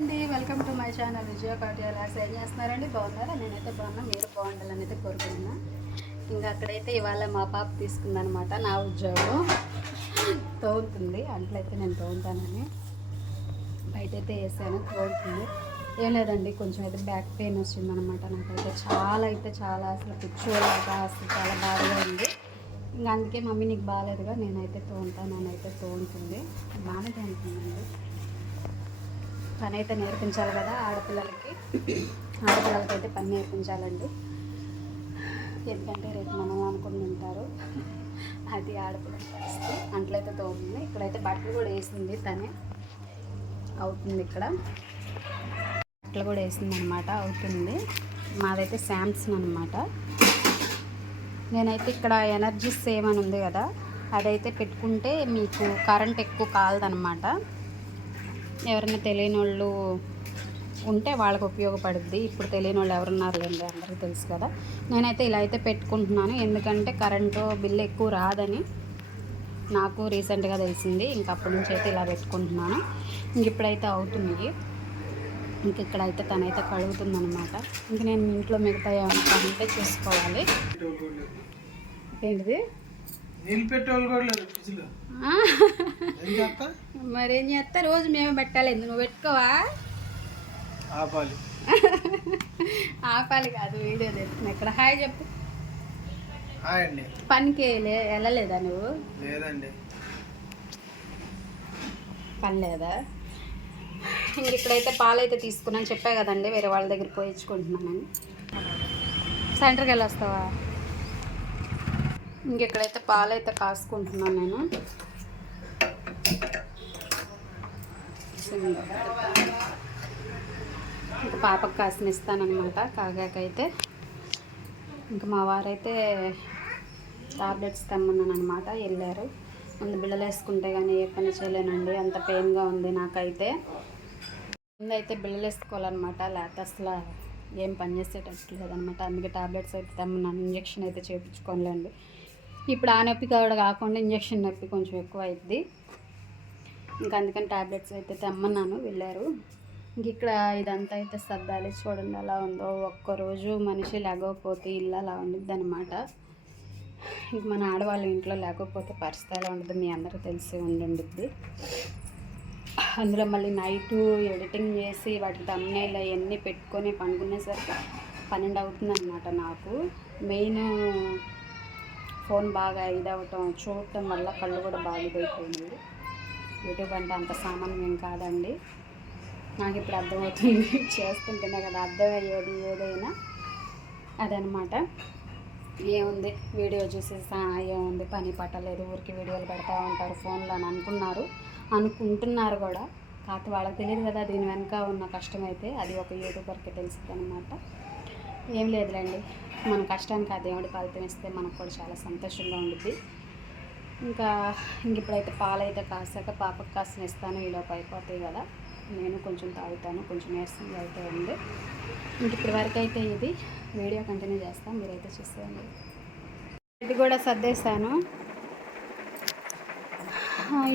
అండి welcome to my channel Vijaya కార్డియాలాస్ ఏం చేస్తున్నారండి? బాగున్నారా? నేనైతే బాగున్నా మీరు బాగుండాలని అయితే కోరుకుంటున్నా. ఇంకా అక్కడైతే ఇవాళ మా పాప తీసుకుందనమాట నా ఉద్యోగం. తోగుతుంది అంట్లయితే నేను తోగుతానని బయట అయితే వేసాను తోగుతుంది ఏం లేదండి కొంచెం అయితే బ్యాక్ పెయిన్ వచ్చిందనమాట నాకైతే. చాలా అయితే చాలా అసలు కూర్చోలేక అసలు చాలా బాధగా ఉంది. ఇంకా అందుకే మమ్మీ నీకు బాగాలేదుగా నేనైతే తోగుతానని అయితే తోగుతుంది బాగానే తోగుతుందండి పని అయితే నేర్పించాలి కదా ఆడపిల్లలకి. ఆడపిల్లలకి అయితే పని నేర్పించాలండి. ఎందుకంటే రేపు మనం అనుకుని ఉంటారు. అది ఆడపిల్లల పరిస్థితి. అంట్లయితే తోముంది. ఇక్కడైతే బట్టలు కూడా వేసింది తనే. అవుతుంది ఇక్కడ. బట్టలు కూడా వేసింది అనమాట అవుతుంది. మాదైతే శాంసంగ్ అనమాట. నేనైతే ఇక్కడ ఎనర్జీ సేవ్ అని ఉంది కదా. అదైతే పెట్టుకుంటే మీకు కరెంట్ ఎక్కువ కాలదనమాట. ఎవరైనా తెలియని వాళ్ళు ఉంటే వాళ్ళకి ఉపయోగపడుద్ది. ఇప్పుడు తెలియని వాళ్ళు ఎవరున్నారు లేండి అందరికీ తెలుసు కదా. నేనైతే ఇలా అయితే పెట్టుకుంటున్నాను. ఎందుకంటే కరెంటు బిల్లు ఎక్కువ రాదని నాకు రీసెంట్గా తెలిసింది. ఇంక అప్పటి నుంచి అయితే ఇలా పెట్టుకుంటున్నాను. ఇంక ఇప్పుడైతే అవుతుంది. ఇంక ఇక్కడైతే తనైతే కడుగుతుందనమాట ఇంక నేను ఇంట్లో మిగతా అంటే పని చూసుకోవాలి. ఏంటిది? మరేం చేస్తా? రోజు మేమే పెట్టాలి. నువ్వు పెట్టుకోవా? ఆపాలి. ఆపాలి కాదు వీడియో తెస్తున్నా ఇక్కడ హాయ్ చెప్పు. హాయ్ అండి. పనికి వెళ్ళలేదా నువ్వు? లేదండి. పని లేదా? ఇంక ఇక్కడైతే పాలు అయితే తీసుకున్నాను. చెప్పా కదండి వేరే వాళ్ళ దగ్గర పోయించుకుంటున్నానని. సెంటర్కి వెళ్ళి ఇంకెక్కడైతే పాలు అయితే కాసుకుంటున్నాను నేను. ఇంకా పాపకు కాసినిస్తానమాట కాగాకైతే. ఇంకా మా వారైతే టాబ్లెట్స్ తెమ్మన్నాను అనమాట వెళ్ళారు. ముందు బిళ్ళలు వేసుకుంటే కానీ ఏ పని చేయలేనండి అంత పెయిన్గా ఉంది నాకైతే. ముందు అయితే బిళ్ళలు వేసుకోవాలన్నమాట లేకపోతే అసలు ఏం పని చేసేటట్టు లేదనమాట అందుకే టాబ్లెట్స్ అయితే తెమ్మన్నాను ఇంజక్షన్ అయితే చేయించుకోలేండి ఇప్పుడు ఆ నొప్పి కూడా కాకుండా ఇంజక్షన్ నొప్పి కొంచెం ఎక్కువ అయింది ఇంకా అందుకని టాబ్లెట్స్ అయితే తెమ్మన్నాను వెళ్ళారు. ఇంక ఇక్కడ ఇదంతా అయితే సర్దాలి చూడండి ఎలా ఉందో. ఒక్కరోజు మనిషి లేకపోతే ఇల్లు అలా ఉండిద్ది అనమాట ఇంక మన ఆడవాళ్ళ ఇంట్లో లేకపోతే పరిస్థితి ఎలా ఉంటుంది మీ అందరూ తెలిసి ఉండుండిద్ది. అందులో మళ్ళీ నైటు ఎడిటింగ్ చేసి వాటికి తమ్నేల్ అవన్నీ పెట్టుకొని పండుకునేసరికి పన్నెండు అవుతుందన్నమాట నాకు. మెయిన్ ఫోన్ బాగా ఇదవటం చూడటం వల్ల కళ్ళు కూడా బాగా ఇదైపోయింది యూట్యూబ్ అంటే అంత సామాన్యం ఏం కాదండి. నాకు ఇప్పుడు అర్థమవుతుంది. చేస్తుంటేనే కదా అర్థమయ్యేది ఏదైనా అదనమాట. ఏముంది? వీడియో చూసి ఏముంది పని పట్టలేదు. ఊరికి వీడియోలు పెడతా ఉంటారు. ఫోన్లో అని అనుకున్నారు. అనుకుంటున్నారు కూడా. కాకపోతే వాళ్ళకి తెలియదు కదా దీని వెనక ఉన్న కష్టం అయితే అది ఒక యూట్యూబర్కి తెలుస్తుంది అనమాట ఏం లేదులేండి. మన కష్టానికి ఆ దేవుడి ఫలితం ఇస్తే మనకు కూడా చాలా సంతోషంగా ఉంటుంది ఇంకా ఇంక ఇప్పుడైతే పాలైతే కాసాక పాపకు కాసిన ఇస్తాను ఈలోపు అయిపోతాయి కదా. నేను కొంచెం తాగుతాను కొంచెం నీరసంగా అయితే ఉంది. ఇంక ఇప్పటి వరకు అయితే ఇది వీడియో కంటిన్యూ చేస్తాను మీరైతే చూసేయండి. ఇటు కూడా సర్దేశాను.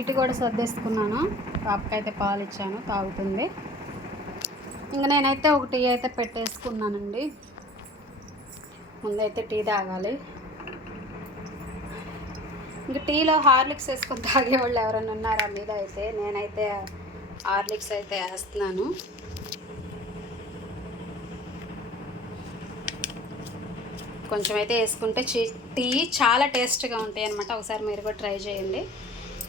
ఇటు కూడా సర్దేసుకున్నాను. పాపకైతే పాలు ఇచ్చాను తాగుతుంది. ఇంక నేనైతే ఒకటి అయితే పెట్టేసుకున్నానండి. ముందైతే టీ తాగాలి. ఇంకా టీలో హార్లిక్స్ వేసుకొని తాగేవాళ్ళు ఎవరైనా ఉన్నారా మీద అయితే నేనైతే హార్లిక్స్ అయితే వేస్తున్నాను. కొంచెం అయితే వేసుకుంటే చీ- టీ చాలా టేస్ట్గా ఉంటాయి అనమాట ఒకసారి మీరు కూడా ట్రై చేయండి.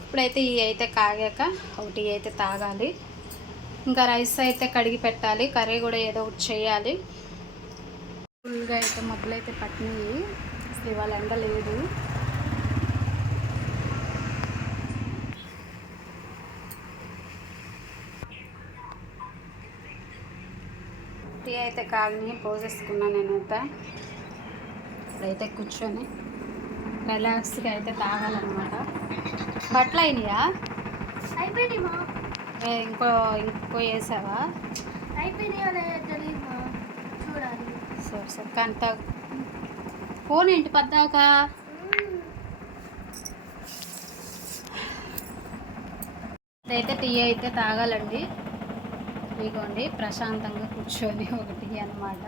ఇప్పుడైతే ఈ అయితే కాగాక ఒక టీ అయితే తాగాలి. ఇంకా రైస్ అయితే కడిగి పెట్టాలి. కర్రీ కూడా ఏదో ఒకటి చేయాలి. ఫుల్గా అయితే మబ్బులు అయితే పట్టినాయి. అసలు ఇవాళ ఎండ లేదు. టీ అయితే కాగిని పోసేసుకున్నాను నేనైతే ఇప్పుడైతే కూర్చొని రిలాక్స్గా అయితే తాగాలన్నమాట. బట్టలు అయినాయా? ఏ, ఇంకో ఇంకో వేసావా? అయిపోయినాయో లేదో తెలియదు మా చూడాలి సరే సరే. కానీ తాగు ఫోన్ ఏంటి పద్దాక? అయితే టీ అయితే తాగాలండి. ఇదిగోండి ప్రశాంతంగా కూర్చొని ఒకటి అన్నమాట.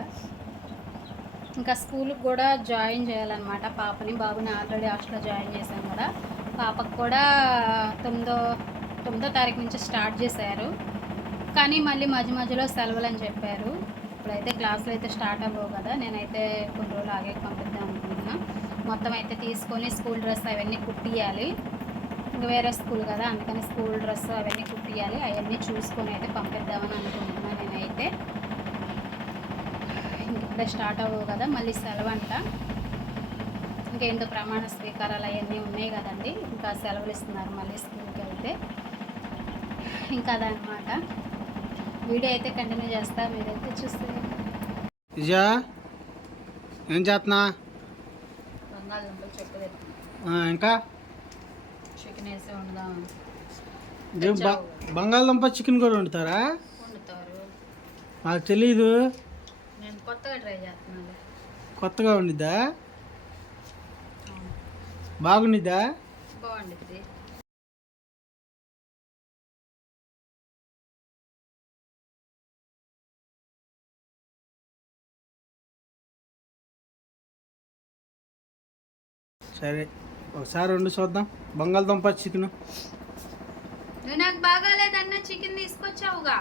ఇంకా స్కూల్కి కూడా జాయిన్ చేయాలన్నమాట. పాపని బాబుని ఆల్రెడీ హాస్టల్లో జాయిన్ చేశాం కదా. పాపకు కూడా తొమ్మిదో తొమ్మిదో తారీఖు నుంచి స్టార్ట్ చేశారు. కానీ మళ్ళీ మధ్య మధ్యలో సెలవులు అని చెప్పారు. ఇప్పుడైతే క్లాసులు అయితే స్టార్ట్ అవ్వవు కదా నేనైతే కొన్ని రోజులు ఆగే పంపిద్దాం అనుకుంటున్నా. మొత్తం అయితే తీసుకొని స్కూల్ డ్రెస్ అవన్నీ కుట్టియాలి. ఇంకా వేరే స్కూల్ కదా అందుకని స్కూల్ డ్రెస్ అవన్నీ కుట్టియాలి. అవన్నీ చూసుకొని అయితే పంపిద్దామని అనుకుంటున్నాను నేనైతే. ఇంక ఇప్పుడే స్టార్ట్ అవ్వవు కదా మళ్ళీ సెలవు అంట. ఇంకేందో ప్రమాణ స్వీకారాలు అవన్నీ ఉన్నాయి కదండి ఇంకా సెలవులు ఇస్తున్నారు మళ్ళీ స్కూల్కి వెళ్తే. ఇంకా అదనమాట. వీడియో అయితే కంటిన్యూ చేస్తా మీరైతే చూస్తే విజయ ఏం చేస్తున్నా బంగాళదుంపలు ఇంకా? చికెన్ వేసి వండుదాం బంగాళదుంప చికెన్ కూడా వండుతారా? వండుతారు. నాకు తెలీదు. నేను కొత్తగా ట్రై చేస్తున్నాను. కొత్తగా వండిద్దా? బాగుండిద్దా? బాగుండిద్ది. సరే ఒకసారి వండి చూద్దాం. బంగాళదుంప చికెన్. నాకు బాగాలేదన్న చికెన్ తీసుకొచ్చావుగా.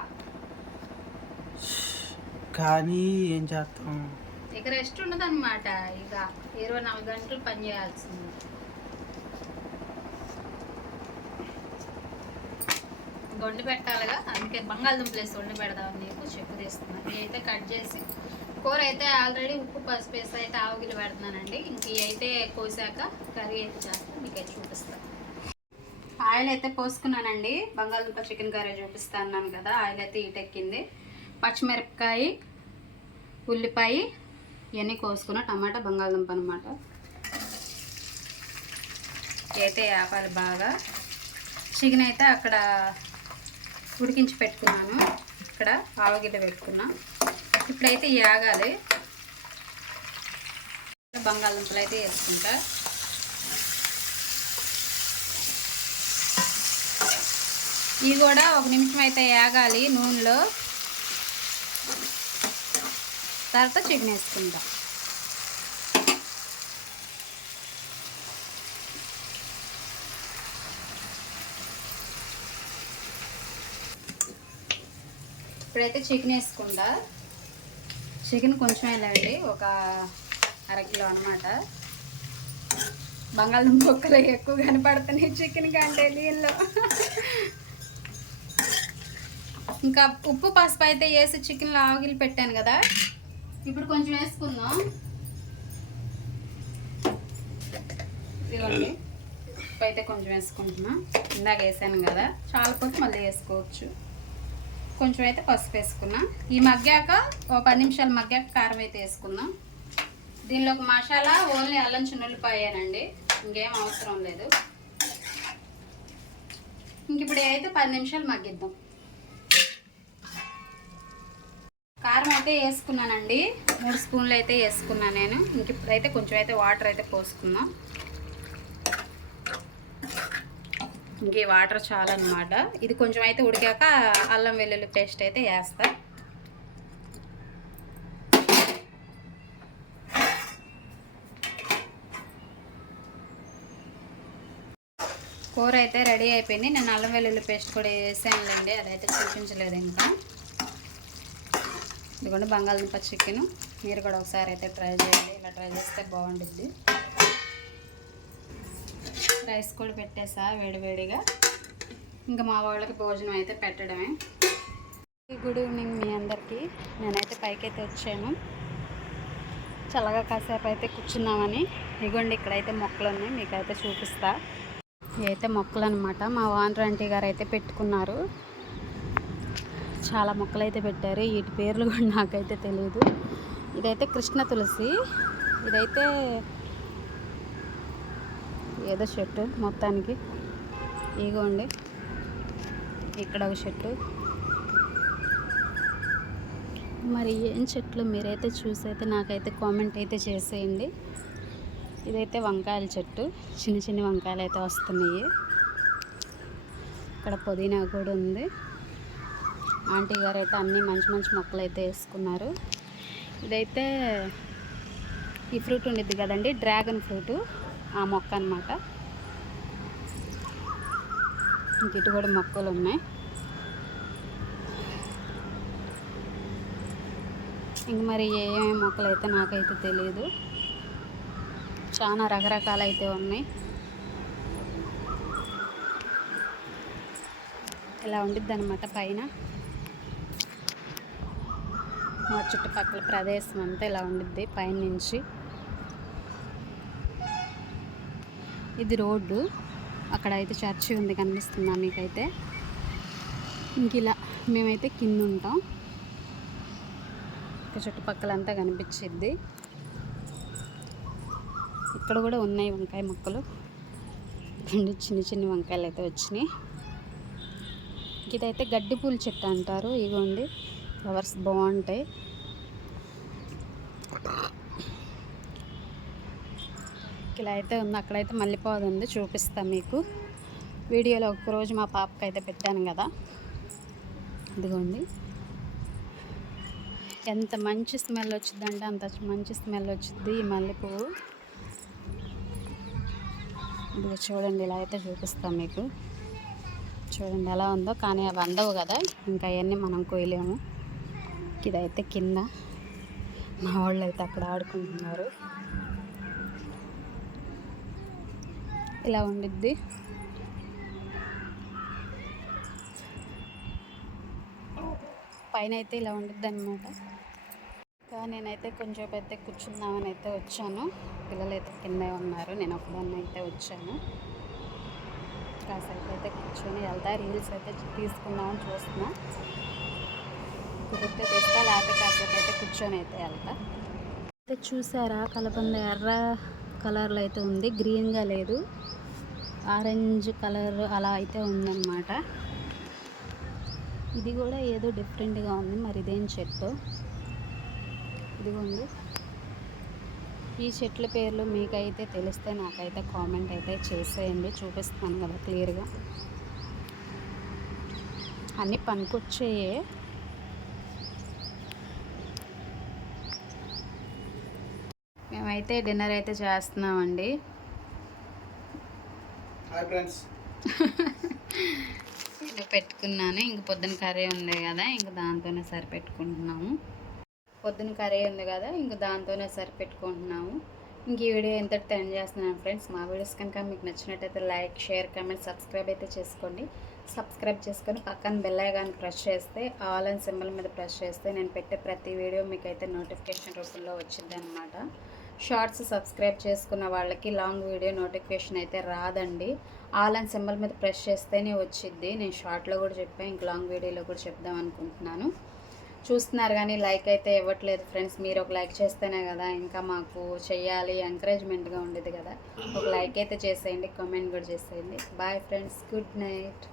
కానీ ఏం చేస్తాం? ఇక రెస్ట్ ఉండదు అనమాట ఇక ఇరవై నాలుగు గంటలు పని చేయాల్సింది. వండి పెట్టాలిగా. అందుకే బంగాళదుంపలు వేసి వండి పెడదామని నీకు చెప్పు తీస్తున్నాను అయితే కట్ చేసి కూర అయితే ఆల్రెడీ ఉప్పు పసుపు వేసి అయితే ఆవుగిలు పెడుతున్నానండి. ఇంక అయితే కోసాక కర్రీ అయితే చేస్తాను. మీకు అయితే చూపిస్తాను ఆయిల్ అయితే పోసుకున్నానండి. బంగాళదుంప చికెన్ కర్రీ చూపిస్తా అన్నాను కదా ఆయిల్ అయితే ఈటెక్కింది పచ్చిమిరపకాయ ఉల్లిపాయ ఇవన్నీ కోసుకున్న టమాటా బంగాళదుంప అనమాట అయితే ఆపాలి బాగా. చికెన్ అయితే అక్కడ ఉడికించి పెట్టుకున్నాను. ఇక్కడ ఆవగిడ్డ పెట్టుకున్నా. ఇప్పుడైతే ఆగాలి బంగాళదుంపలు అయితే వేసుకుంటా. ఇవి కూడా ఒక నిమిషం అయితే వేగాలి నూనెలో. తర్వాత చికెన్ వేసుకుంటా. ఇప్పుడైతే చికెన్ వేసుకుంటా. చికెన్ కొంచెం వెళ్ళండి ఒక అరకిలో అనమాట బంగాళదుంప ముక్కలు ఎక్కువ కనపడుతున్నాయి చికెన్ కంటే దీనిలో. ఇంకా ఉప్పు పసుపు అయితే వేసి చికెన్లో ఆగిలి పెట్టాను కదా. ఇప్పుడు కొంచెం వేసుకుందాం. ఇదిగోండి. ఉప్పు అయితే కొంచెం వేసుకుంటున్నా. ఇందాక వేసాను కదా. చాలా పొద్దు మళ్ళీ వేసుకోవచ్చు. కొంచెం అయితే పసుపు వేసుకున్నాం. ఈ మగ్గాక ఒక పది నిమిషాలు మగ్గాక కారం అయితే వేసుకుందాం. దీనిలో ఒక మసాలా ఓన్లీ అల్లం చున్నులపాయేనండి ఇంకేం అవసరం లేదు. ఇంక ఇప్పుడు అయితే పది నిమిషాలు మగ్గిద్దాం. కారం అయితే వేసుకున్నానండి. మూడు స్పూన్లు అయితే వేసుకున్నాను నేను. ఇంక ఇప్పుడైతే కొంచెం అయితే వాటర్ అయితే పోసుకుందాం. ఇంక ఈ వాటర్ చాలన్నమాట. ఇది కొంచెం అయితే ఉడికాక అల్లం వెల్లుల్లి పేస్ట్ అయితే వేస్తా. కూర అయితే రెడీ అయిపోయింది. నేను అల్లం వెల్లుల్లి పేస్ట్ కూడా వేసానులేండి అదైతే చూపించలేదు ఇంకా. ఇదిగోండి బంగాళదుంప చికెన్. మీరు కూడా ఒకసారి అయితే ట్రై చేయండి. ఇలా ట్రై చేస్తే బాగుంటుంది రైస్ కూడా పెట్టేసా వేడివేడిగా. ఇంకా మా వాళ్ళకి భోజనం అయితే పెట్టడమే. గుడ్ ఈవినింగ్ మీ అందరికీ. నేనైతే పైకి అయితే వచ్చాను. చల్లగా కాసేపు అయితే కూర్చున్నామని. ఇగోండి ఇక్కడైతే మొక్కలు ఉన్నాయి మీకు అయితే చూపిస్తా. ఇవైతే మొక్కలు అనమాట మా వానర్ ఆంటీ గారు అయితే పెట్టుకున్నారు. చాలా మొక్కలు అయితే పెట్టారు. వీటి పేర్లు కూడా నాకైతే తెలియదు ఇదైతే కృష్ణ తులసి. ఇదైతే ఏదో చెట్టు మొత్తానికి. ఇగోండి. ఇక్కడ ఒక చెట్టు మరి ఏం చెట్లు మీరైతే చూసైతే నాకైతే కామెంట్ అయితే చేసేయండి. ఇదైతే వంకాయల చెట్టు చిన్న చిన్న వంకాయలు అయితే వస్తున్నాయి. ఇక్కడ పుదీనా కూడా ఉంది. ఆంటీ గారు అయితే అన్ని మంచి మంచి మొక్కలు అయితే వేసుకున్నారు. ఇదైతే ఈ ఫ్రూట్ ఉండిద్ది కదండి డ్రాగన్ ఫ్రూట్. ఆ మొక్క అనమాట ఇంక కూడా మొక్కలు ఉన్నాయి. ఇంక మరి ఏమేమి మొక్కలు అయితే నాకైతే తెలియదు చాలా రకరకాలు అయితే ఉన్నాయి. ఇలా ఉండిద్ది అనమాట పైన. మా చుట్టుపక్కల ప్రదేశం అంతా ఇలా ఉండిద్ది పైన నుంచి ఇది రోడ్డు. అక్కడ అయితే చర్చి ఉంది కనిపిస్తుందా మీకైతే. ఇంక ఇలా మేమైతే కింద ఉంటాం. ఇక చుట్టుపక్కల అంతా ఇక్కడ కూడా ఉన్నాయి వంకాయ మొక్కలు. రెండు చిన్న చిన్న వంకాయలు అయితే వచ్చినాయి. ఇదైతే గడ్డి పూల చెట్టు అంటారు. ఇగోండి ఫ్లవర్స్ బాగుంటాయి. ఇలా అయితే ఉంది. అక్కడైతే మల్లెపూది ఉంది. చూపిస్తాను మీకు. వీడియోలో ఒకరోజు మా పాపకి అయితే పెట్టాను కదా. ఇదిగోండి. ఎంత మంచి స్మెల్ వచ్చిందంటే అంత మంచి స్మెల్ వచ్చింది ఈ మల్లెపువ్వు ఇదిగో చూడండి ఇలా అయితే చూపిస్తాం మీకు. చూడండి ఎలా ఉందో. కానీ అవి అందవు కదా. ఇంకా అవన్నీ మనం కోయలేము ఇదైతే కింద మా వాళ్ళు అయితే అక్కడ ఆడుకుంటున్నారు. ఇలా ఉండిద్ది. పైన అయితే ఇలా ఉండిద్ది అనమాట ఇంకా నేనైతే కొంచెం అయితే కూర్చుందామని అయితే వచ్చాను. పిల్లలు అయితే కిందే ఉన్నారు. నేను ఒకదాన్ని అయితే వచ్చాను. కాసేపు అయితే కూర్చొని వెళ్తా. రీల్స్ అయితే తీసుకుందామని చూస్తున్నా. కుదిరితే తెస్తా. లేకపోతే కాసేపు అయితే కూర్చొని అయితే వెళ్తా. అయితే చూసారా? కలబంద ఎర్ర కలర్లో అయితే ఉంది. గ్రీన్గా లేదు. ఆరెంజ్ కలర్ అలా అయితే ఉందన్నమాట. ఇది కూడా ఏదో డిఫరెంట్గా ఉంది. మరి ఇదేం చెట్టు? ఇదిగోండి. ఈ చెట్ల పేర్లు మీకైతే తెలిస్తే నాకైతే కామెంట్ అయితే చేసేయండి. చూపిస్తాను కదా క్లియర్గా. అన్నీ పనికొచ్చేయే మేమైతే డిన్నర్ అయితే చేస్తున్నామండి. ఇది పెట్టుకున్నాను. ఇంక పొద్దున కర్రీ ఉంది కదా ఇంక దాంతోనే సరిపెట్టుకుంటున్నాము. పొద్దున కర్రీ ఉంది కదా ఇంక దాంతోనే సరిపెట్టుకుంటున్నాము. ఇంక ఈ వీడియో ఎంతటితో ఎండ్ చేస్తున్నాను ఫ్రెండ్స్. మా వీడియోస్ కనుక మీకు నచ్చినట్టయితే లైక్ షేర్ కామెంట్ సబ్స్క్రైబ్ అయితే చేసుకోండి. సబ్స్క్రైబ్ చేసుకొని పక్కన బెల్ ఐకాన్ ప్రెస్ చేస్తే ఆల్ అండ్ సింబల్ మీద ప్రెస్ చేస్తే నేను పెట్టే ప్రతి వీడియో మీకు అయితే నోటిఫికేషన్ రూపంలో వచ్చింది అనమాట షార్ట్స్ సబ్స్క్రైబ్ చేసుకున్న వాళ్ళకి లాంగ్ వీడియో నోటిఫికేషన్ అయితే రాదండి. ఆల్ అండ్ సింబల్ మీద ప్రెస్ చేస్తేనే వచ్చిద్ది. నేను షార్ట్లో కూడా చెప్పాను ఇంక లాంగ్ వీడియోలో కూడా చెప్దాం అనుకుంటున్నాను. చూస్తున్నారు కానీ లైక్ అయితే ఇవ్వట్లేదు ఫ్రెండ్స్. మీరు ఒక లైక్ చేస్తేనే కదా ఇంకా మాకు చెయ్యాలి ఎంకరేజ్మెంట్గా ఉండేది కదా. ఒక లైక్ అయితే చేసేయండి కామెంట్ కూడా చేసేయండి. Bye friends good night.